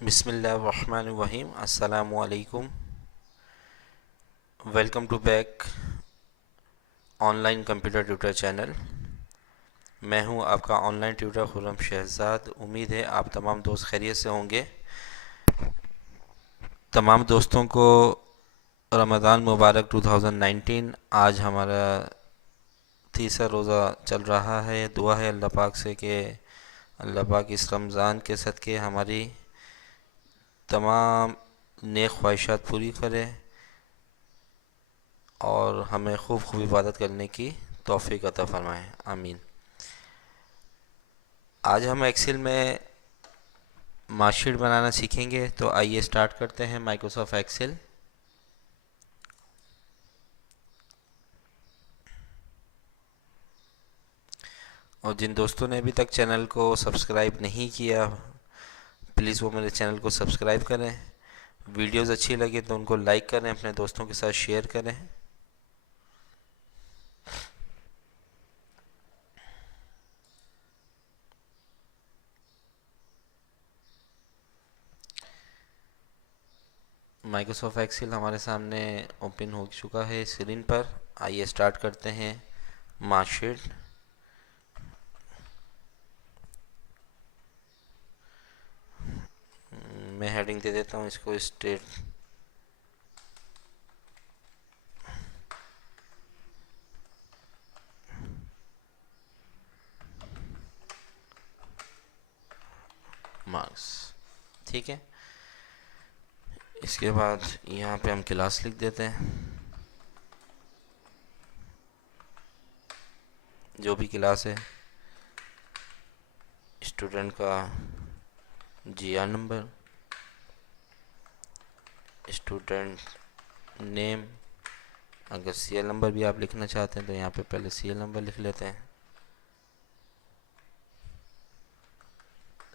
बिस्मिल्लाहिर्रहमानिर्रहीम अस्सलामु अलैकुम। Welcome to back online computer tutor channel. मैं हूं आपका ऑनलाइन ट्यूटर खुर्रम शहजाद। उम्मीद है आप तमाम दोस्त खैरियत से होंगे। तमाम दोस्तों को रमज़ान मुबारक 2019। आज हमारा तीसरा रोज़ा चल रहा है। दुआ है अल्लाह पाक से कि अल्लाह पाक इस रमज़ान के सदक़े हमारी तमाम नेक ख्वाहिशात पूरी करे और हमें खूब खूब इबादत करने की तौफीक अता फ़रमाए, आमीन। आज हम एक्सेल में मार्कशीट बनाना सीखेंगे, तो आइए स्टार्ट करते हैं माइक्रोसॉफ्ट एक्सेल। और जिन दोस्तों ने अभी तक चैनल को सब्सक्राइब नहीं किया, प्लीज़ वो मेरे चैनल को सब्सक्राइब करें। वीडियोस अच्छी लगे तो उनको लाइक करें, अपने दोस्तों के साथ शेयर करें। माइक्रोसॉफ्ट एक्सेल हमारे सामने ओपन हो चुका है स्क्रीन पर। आइए स्टार्ट करते हैं मार्कशीट। मैं हेडिंग दे देता हूँ इसको स्टेट मार्क्स। ठीक है, इसके बाद यहाँ पे हम क्लास लिख देते हैं। जो भी क्लास है, स्टूडेंट का जीआर नंबर, स्टूडेंट नेम। अगर सीएल नंबर भी आप लिखना चाहते हैं तो यहाँ पे पहले सीएल नंबर लिख लेते हैं।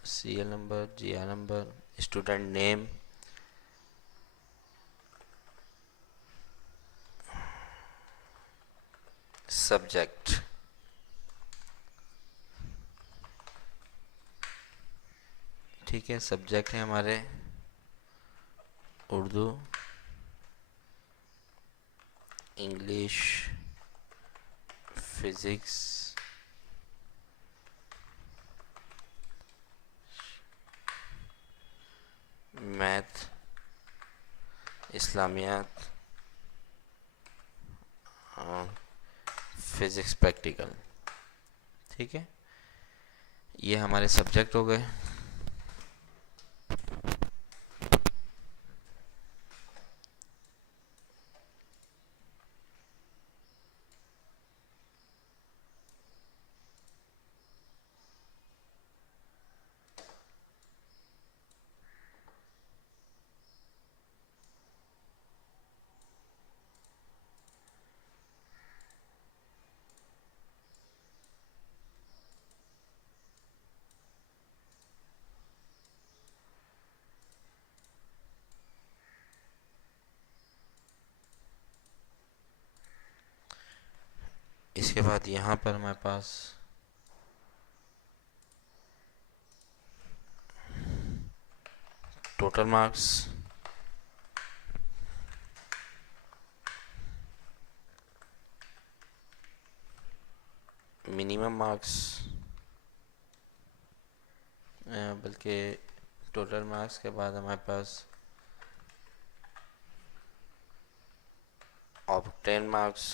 CL number, GR number, student name, subject. ठीक है, सब्जेक्ट है हमारे Urdu, English, physics, math, Islamiat और फिज़िक्स प्रैक्टिकल। ठीक है, ये हमारे सब्जेक्ट हो गए। इसके बाद यहाँ पर हमारे पास टोटल मार्क्स, मिनिमम मार्क्स, बल्कि टोटल मार्क्स के बाद हमारे पास ऑब्टेन मार्क्स,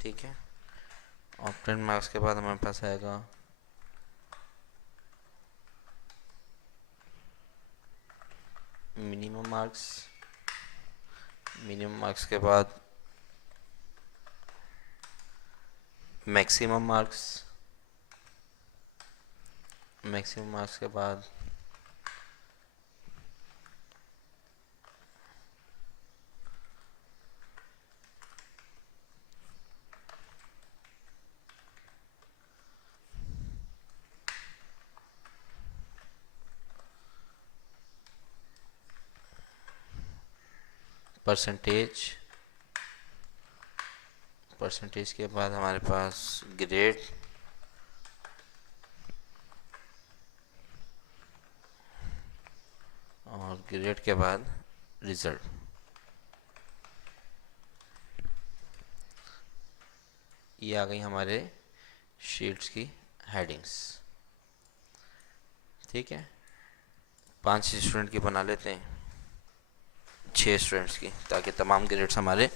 ठीक है। ऑब्टेन मार्क्स के बाद हमारे पास आएगा मिनिमम मार्क्स। मिनिमम मार्क्स के बाद मैक्सिमम मार्क्स। मैक्सिमम मार्क्स के बाद परसेंटेज के बाद हमारे पास ग्रेड, और ग्रेड के बाद रिजल्ट। ये आ गई हमारे शीट्स की हेडिंग्स। ठीक है, 5 स्टूडेंट की बना लेते हैं, 6 स्टूडेंट्स की, ताकि तमाम ग्रेड्स हमारे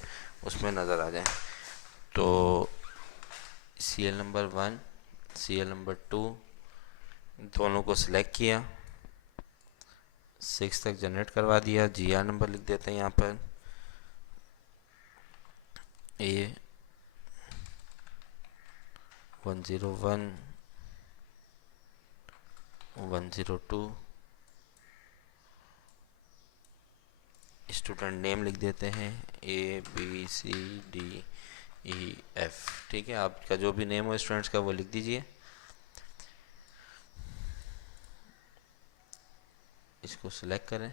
उसमें नज़र आ जाएं। तो CL नंबर 1, CL नंबर 2 दोनों को सिलेक्ट किया, 6 तक जनरेट करवा दिया। GR नंबर लिख देते हैं यहाँ पर, A 101 102, स्टूडेंट नेम लिख देते हैं ABCDEF। ठीक है, आपका जो भी नेम हो स्टूडेंट्स का वो लिख दीजिए। इसको सिलेक्ट करें,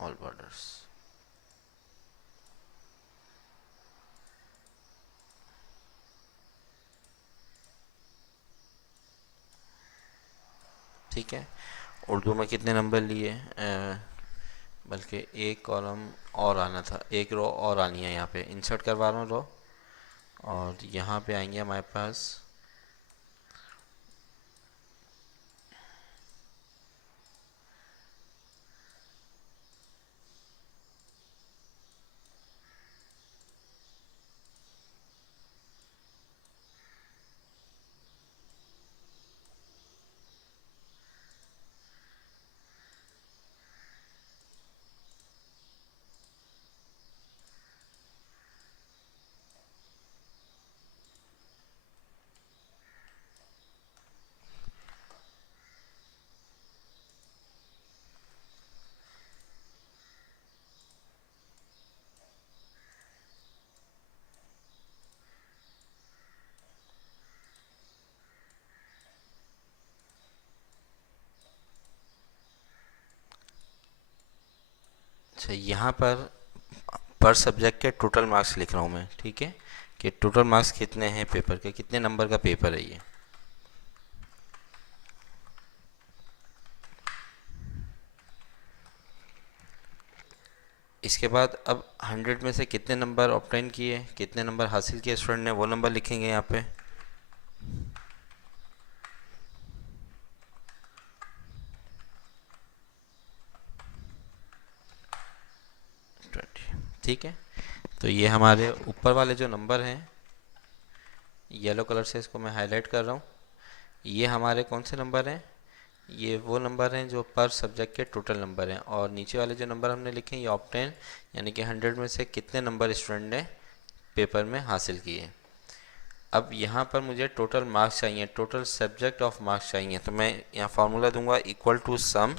ऑल बॉर्डर्स। ठीक है, उर्दू में कितने नंबर लिए, बल्कि एक कॉलम और आना था, एक रो और आनी है। यहाँ पे इंसर्ट करवा रहा हूँ रो, और यहाँ पे आएंगे हमारे पास अच्छा, यहाँ पर सब्जेक्ट के टोटल मार्क्स लिख रहा हूँ मैं। ठीक है, कि टोटल मार्क्स कितने हैं पेपर के, कितने नंबर का पेपर है ये। इसके बाद अब 100 में से कितने नंबर ऑब्टेन किए, कितने नंबर हासिल किए स्टूडेंट ने, वो नंबर लिखेंगे यहाँ पे। ठीक है, तो ये हमारे ऊपर वाले जो नंबर हैं, येलो कलर से इसको मैं हाईलाइट कर रहा हूँ, ये हमारे कौन से नंबर हैं, ये वो नंबर हैं जो पर सब्जेक्ट के टोटल नंबर हैं। और नीचे वाले जो नंबर हमने लिखे हैं ये ऑब्टेन, यानी कि 100 में से कितने नंबर स्टूडेंट ने पेपर में हासिल किए। अब यहाँ पर मुझे टोटल मार्क्स चाहिए, टोटल सब्जेक्ट ऑफ मार्क्स चाहिए, तो मैं यहाँ फार्मूला दूंगा equal to sum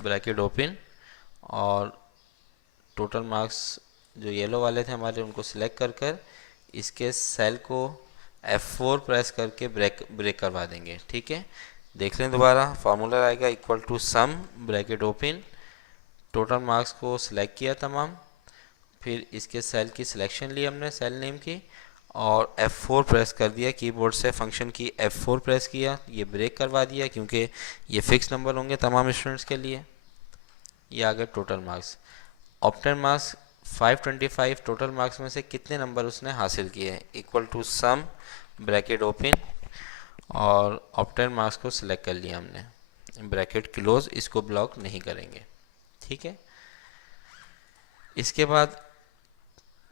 bracket open, और टोटल मार्क्स जो येलो वाले थे हमारे उनको सिलेक्ट कर इसके सेल को F4 प्रेस करके ब्रेक करवा देंगे। ठीक है, देख लें दोबारा, फार्मूला आएगा equal to sum bracket open, total marks को सिलेक्ट किया तमाम, फिर इसके सेल की सिलेक्शन ली हमने, सेल नेम की, और F4 प्रेस कर दिया कीबोर्ड से, फंक्शन की F4 प्रेस किया, ये ब्रेक करवा दिया क्योंकि ये फिक्स नंबर होंगे तमाम स्टूडेंट्स के लिए। ये आ गए total marks. Obtain marks 525, total marks में से कितने नंबर उसने हासिल किए हैं, equal to sum bracket open, और ऑब्टेन मार्क्स को सिलेक्ट कर लिया हमने, ब्रैकेट क्लोज, इसको ब्लॉक नहीं करेंगे। ठीक है, इसके बाद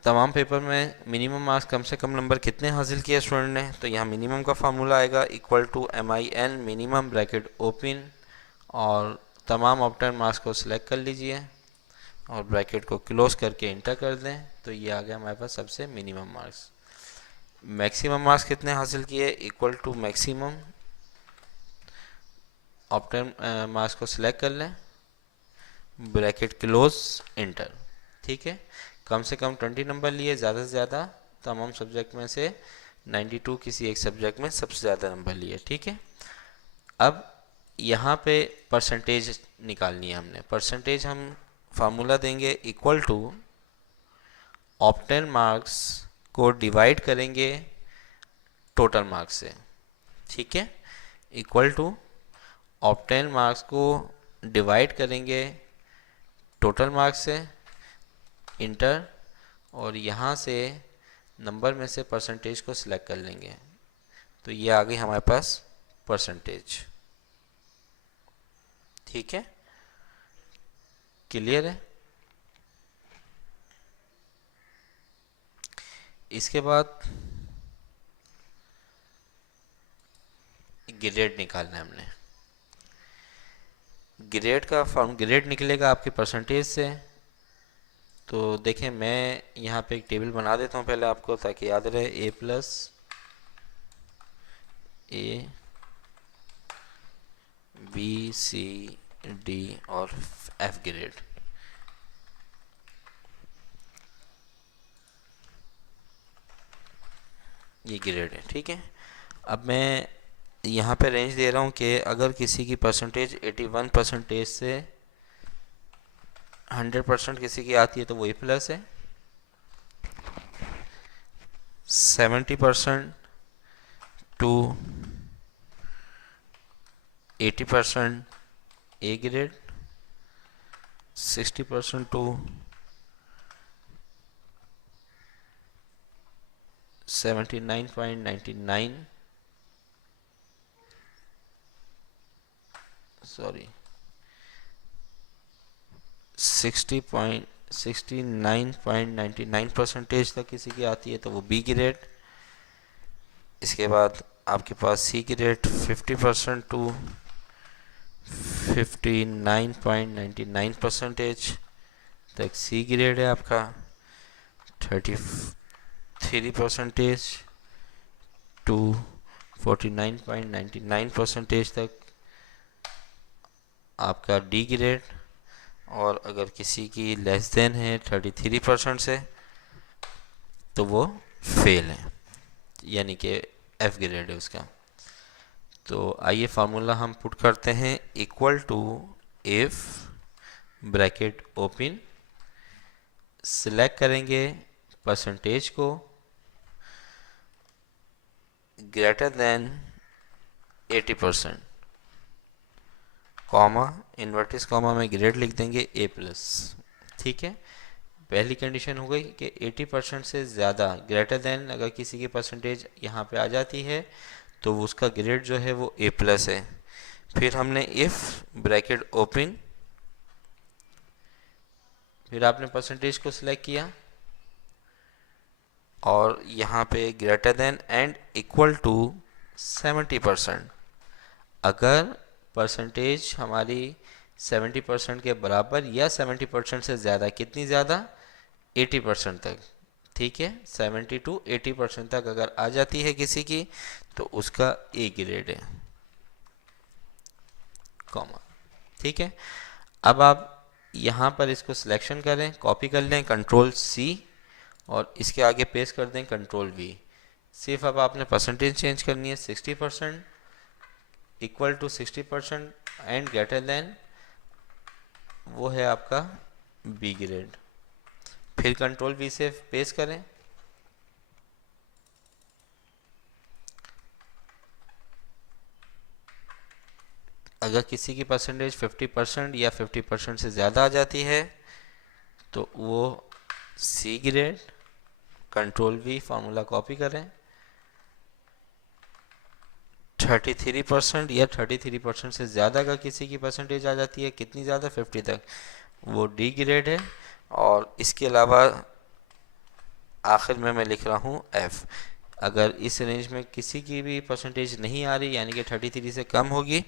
तमाम पेपर में मिनिमम मार्क्स कम से कम नंबर कितने हासिल किए स्टूडेंट ने, तो यहाँ मिनिमम का फार्मूला आएगा equal to MIN minimum bracket open, और तमाम ऑब्टेन मार्क्स को सिलेक्ट कर लीजिए और ब्रैकेट को क्लोज करके इंटर कर दें, तो ये आ गया हमारे पास सबसे मिनिमम मार्क्स। मैक्सिमम मार्क्स कितने हासिल किए, equal to maximum, obtain marks को सिलेक्ट कर लें, ब्रैकेट क्लोज, इंटर। ठीक है, कम से कम 20 नंबर लिए, ज़्यादा से ज़्यादा तमाम सब्जेक्ट में से 92 किसी एक सब्जेक्ट में सबसे ज़्यादा नंबर लिए। ठीक है, अब यहाँ पे परसेंटेज निकालनी है हमने। परसेंटेज हम फार्मूला देंगे इक्वल टू ऑब्टेन मार्क्स को डिवाइड करेंगे टोटल मार्क्स से। ठीक है, इक्वल टू ऑब्टेन मार्क्स को डिवाइड करेंगे टोटल मार्क्स से, इंटर, और यहाँ से नंबर में से परसेंटेज को सिलेक्ट कर लेंगे। तो ये आ गई हमारे पास परसेंटेज। ठीक है, क्लियर है। इसके बाद ग्रेड निकालना है हमने। ग्रेड का फॉर्म, ग्रेड निकलेगा आपके परसेंटेज से। तो देखें, मैं यहाँ पे एक टेबल बना देता हूँ पहले आपको, ताकि याद रहे। ए प्लस ए, बी, सी, डी और एफ ग्रेड। ये ग्रेड है। ठीक है, अब मैं यहाँ पे रेंज दे रहा हूँ कि अगर किसी की परसेंटेज 81 परसेंटेज से 100% किसी की आती है तो वो ए प्लस है, 70% to 80% A grade, 60% to 79.99, sorry 69.99 percentage तक किसी की आती है तो वो बी ग्रेड। इसके बाद आपके पास सी ग्रेड 50% टू 59.99 परसेंटेज तक सी ग्रेड है आपका। 33 परसेंटेज टू 49.99 परसेंटेज तक आपका डी ग्रेड। और अगर किसी की लेस देन है 33% से तो वो फेल है, यानी कि एफ ग्रेड है उसका। तो आइए फार्मूला हम पुट करते हैं, equal to if bracket open, select करेंगे परसेंटेज को greater than 80%, comma, inverted comma में ग्रेड लिख देंगे ए प्लस। ठीक है, पहली कंडीशन हो गई कि 80% से ज़्यादा, ग्रेटर देन, अगर किसी की परसेंटेज यहाँ पे आ जाती है तो उसका ग्रेड जो है वो ए प्लस है। फिर हमने इफ़ ब्रैकेट ओपन, फिर आपने परसेंटेज को सिलेक्ट किया और यहाँ पे greater than and equal to 70%। अगर परसेंटेज हमारी 70% के बराबर या 70% से ज़्यादा, कितनी ज़्यादा, 80% तक। ठीक है, 70 टू 80% तक अगर आ जाती है किसी की तो उसका ए ग्रेड है, कॉमा। ठीक है, अब आप यहाँ पर इसको सिलेक्शन करें, कॉपी कर लें, कंट्रोल सी, और इसके आगे पेस्ट कर दें कंट्रोल वी। सिर्फ अब आपने परसेंटेज चेंज करनी है, 60% equal to 60% and greater than, वो है आपका बी ग्रेड। फिर कंट्रोल वी से पेस्ट करें, अगर किसी की परसेंटेज 50% या 50% से ज़्यादा आ जाती है तो वो C grade, control V, formula copy करें, 33% या 33% से ज़्यादा अगर किसी की परसेंटेज आ जाती है, कितनी ज़्यादा, 50 तक, वो डी ग्रेड है। और इसके अलावा आखिर में मैं लिख रहा हूँ एफ़, अगर इस रेंज में किसी की भी परसेंटेज नहीं आ रही, यानी कि 33 से कम होगी,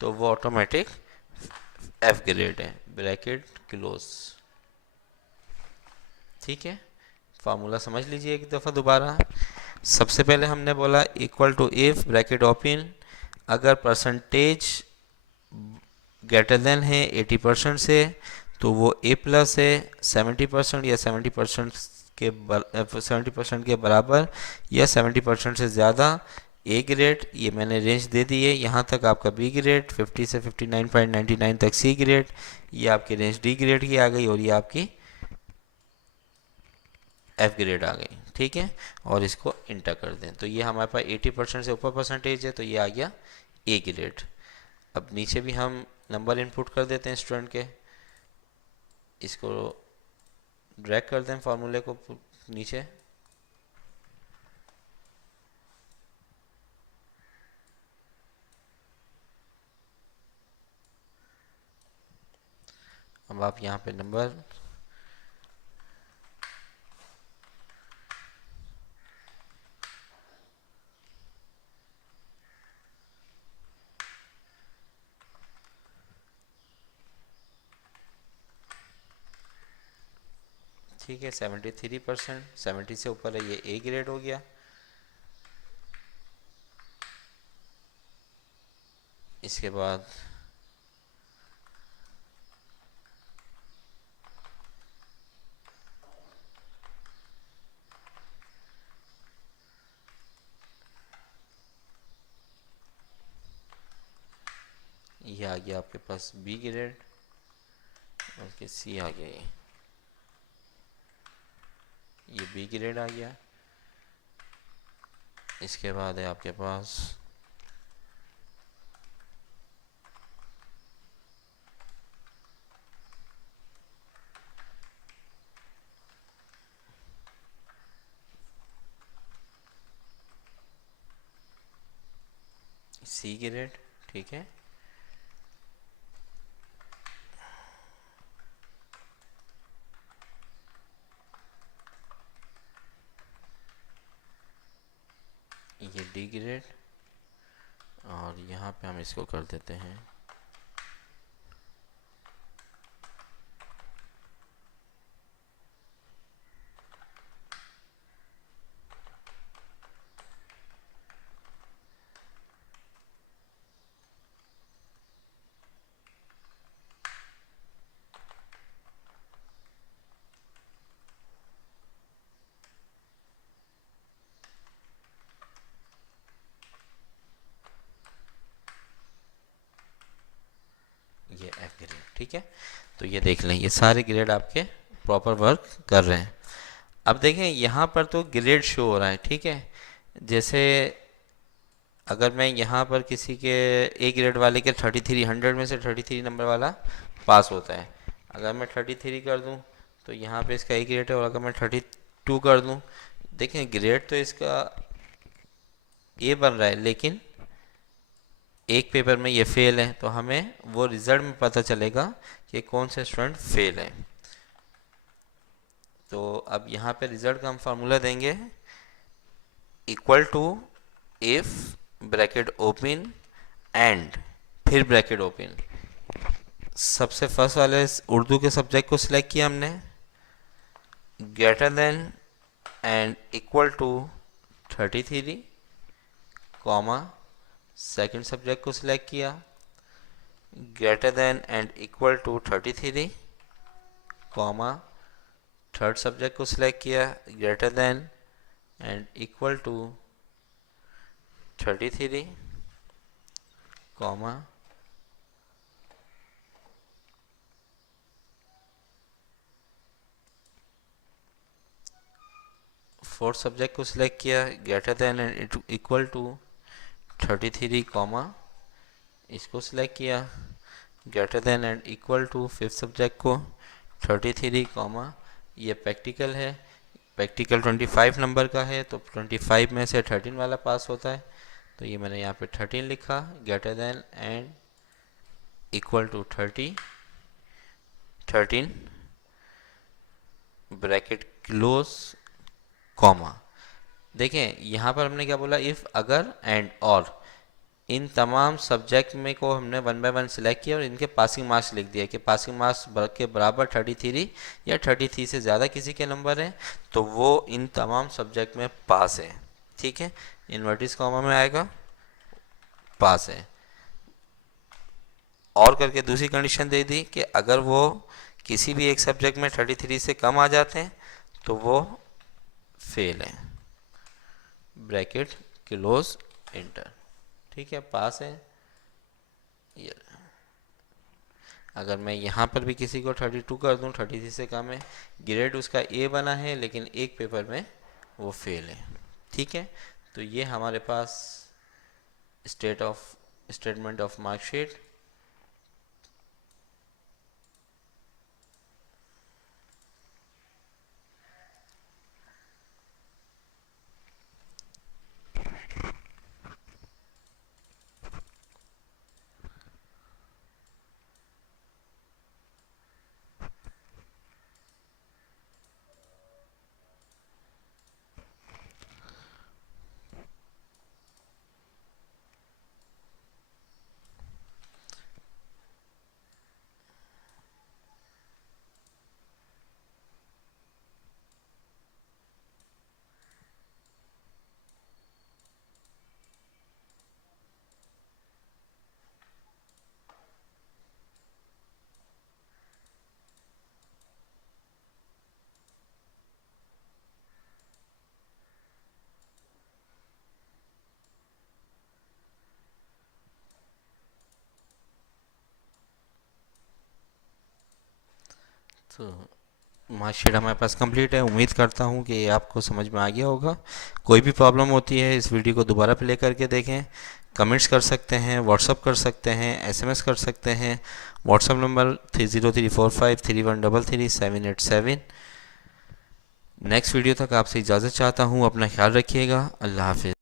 तो वो ऑटोमेटिक एफ ग्रेड है, ब्रैकेट क्लोज। ठीक है, फार्मूला समझ लीजिए एक दफ़ा दोबारा। सबसे पहले हमने बोला equal to if bracket open, अगर परसेंटेज ग्रेटर देन है 80% से तो वो ए प्लस है 70% या 70% के 70% के बराबर या 70% से ज़्यादा ए ग्रेड, ये मैंने रेंज दे दी है। यहाँ तक आपका बी ग्रेड, 50 से 59.99 तक सी ग्रेड, ये आपकी रेंज डी ग्रेड की आ गई और ये आपकी एफ ग्रेड आ गई। ठीक है, और इसको इंटर कर दें तो ये हमारे पास 80% से ऊपर परसेंटेज है, तो ये आ गया ए ग्रेड। अब नीचे भी हम नंबर इनपुट कर देते हैं स्टूडेंट के, इसको ड्रैग कर दें फार्मूले को नीचे। अब आप यहाँ पे नंबर ठीक है 73%, 70 से ऊपर है ये ए ग्रेड हो गया। इसके बाद ये आ गया आपके पास बी ग्रेड और सी आ गया, ये बी ग्रेड आ गया। इसके बाद है आपके पास सी ग्रेड। ठीक है, ये डी ग्रेड और यहाँ पे हम इसको कर देते हैं ये एफ ग्रेड। ठीक है, तो ये देख लें ये सारे ग्रेड आपके प्रॉपर वर्क कर रहे हैं। अब देखें यहाँ पर तो ग्रेड शो हो रहा है। ठीक है, जैसे अगर मैं यहाँ पर किसी के ए ग्रेड वाले के 33 100 में से 33 नंबर वाला पास होता है, अगर मैं 33 कर दूँ तो यहाँ पे इसका ए ग्रेड है, और अगर मैं 32 कर दूँ, देखें ग्रेड तो इसका ए बन रहा है लेकिन एक पेपर में ये फेल है, तो हमें वो रिजल्ट में पता चलेगा कि कौन से स्टूडेंट फेल है। तो अब यहाँ पे रिजल्ट का हम फार्मूला देंगे, equal to if bracket open and फिर ब्रैकेट ओपन। सबसे फर्स्ट वाले उर्दू के सब्जेक्ट को सिलेक्ट किया हमने, greater than and equal to 33 comma, second subject को सिलेक्ट किया, greater than and equal to 33 comma, third subject को सिलेक्ट किया, greater than and equal to 33 comma, fourth subject को सिलेक्ट किया, greater than and equal to 33 comma, इसको select किया, greater than and equal to fifth subject को 33 comma, ये practical है, practical 25 number का है, तो 25 में से 13 वाला पास होता है, तो ये मैंने यहाँ पे 13 लिखा, greater than and equal to 13 bracket close comma. देखें यहाँ पर हमने क्या बोला, इफ़, अगर, एंड, और, इन तमाम सब्जेक्ट में को हमने 1 बाय 1 सिलेक्ट किया और इनके पासिंग मार्क्स लिख दिया कि पासिंग मार्क्स के बराबर 33 या 33 से ज़्यादा किसी के नंबर हैं तो वो इन तमाम सब्जेक्ट में पास है। ठीक है, इन्वर्टिस कॉमा में आएगा पास है। और करके दूसरी कंडीशन दे दी कि अगर वो किसी भी एक सब्जेक्ट में 33 से कम आ जाते हैं तो वो फेल है। ब्रैकेट क्लोज इंटर, ठीक है, पास है। ये अगर मैं यहाँ पर भी किसी को 32 कर दूँ, 33 से कम है, ग्रेड उसका ए बना है, लेकिन एक पेपर में वो फेल है, ठीक है। तो ये हमारे पास स्टेटमेंट ऑफ मार्कशीट। तो मार्कशीट हमारे पास कंप्लीट है। उम्मीद करता हूँ कि ये आपको समझ में आ गया होगा। कोई भी प्रॉब्लम होती है इस वीडियो को दोबारा प्ले करके देखें, कमेंट्स कर सकते हैं, व्हाट्सअप कर सकते हैं, एसएमएस कर सकते हैं। WhatsApp number 303453133787। नेक्स्ट वीडियो तक आपसे इजाज़त चाहता हूँ। अपना ख्याल रखिएगा। अल्लाह हाफिज़।